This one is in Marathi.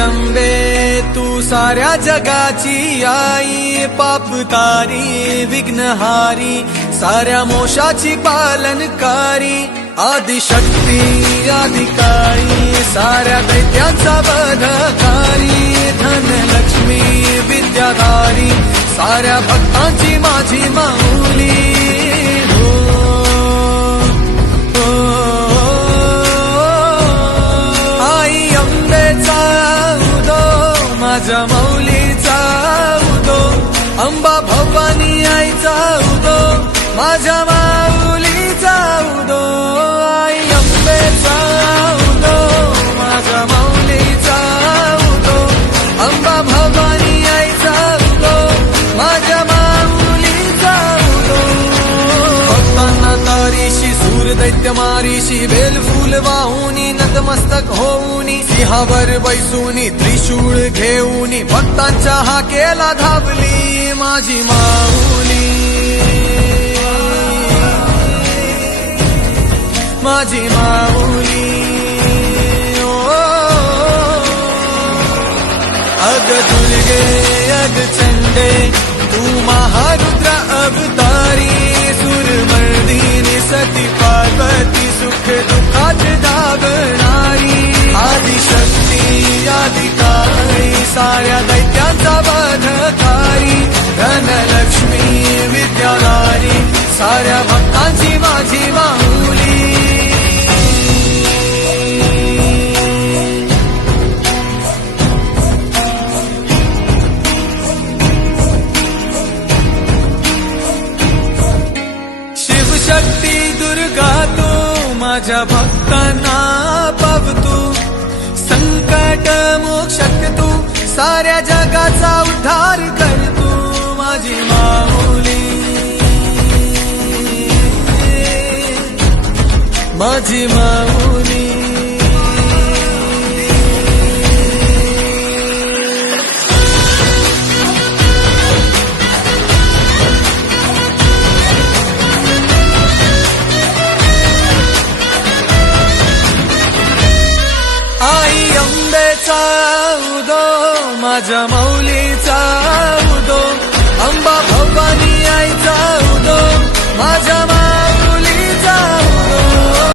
जगदंबे तू साऱ्या जगाची आई, पाप तारी विघ्नहारी साऱ्या मोशाची पालनकारी, आदिशक्ती आदिकाळी साऱ्या दैत्यांचा वधकारी, धनलक्ष्मी विद्याधारी साऱ्या भक्तांची माझी माऊली. आई अंबेचा उदो माझ्या माऊलीचा उदो, अंबा भवानी आईचा उदो माझ्या माऊलीचा उदो. आई अंबेचा उदो माझ्या माऊलीचा उदो, अंबा भवानी आईचा उदो माझ्या माऊलीचा उदो. भक्तांना तारीशी सूर दैत्य मारीशी, बेल फूल वाहुनी नतमस्तक होऊनी, सिंहावर बैसूनी त्रिशूळ घेऊनी, भक्तांच्या हाकेला धावली माझी माऊली. माझी माऊली अग दुर्गे अग चंडे तू महारुद्र अवतारी, सुरमर्दिनी सती पार्वती सुख दुःखात धावणारी, आदिशक्ती आदिकाळी साऱ्या दैत्यांचा वधकारी, धनलक्ष्मी विद्याधारी साऱ्या भक्तांची माझी माऊली. शिवशक्ती दुर्गा तू माझ्या भक्तांना पावतू, संकट मोक्षक तू साऱ्या जगाचा उद्धार कर तू माझी माऊली. माझी माऊली आई अंबेचा उदो माझ्या माऊलीचा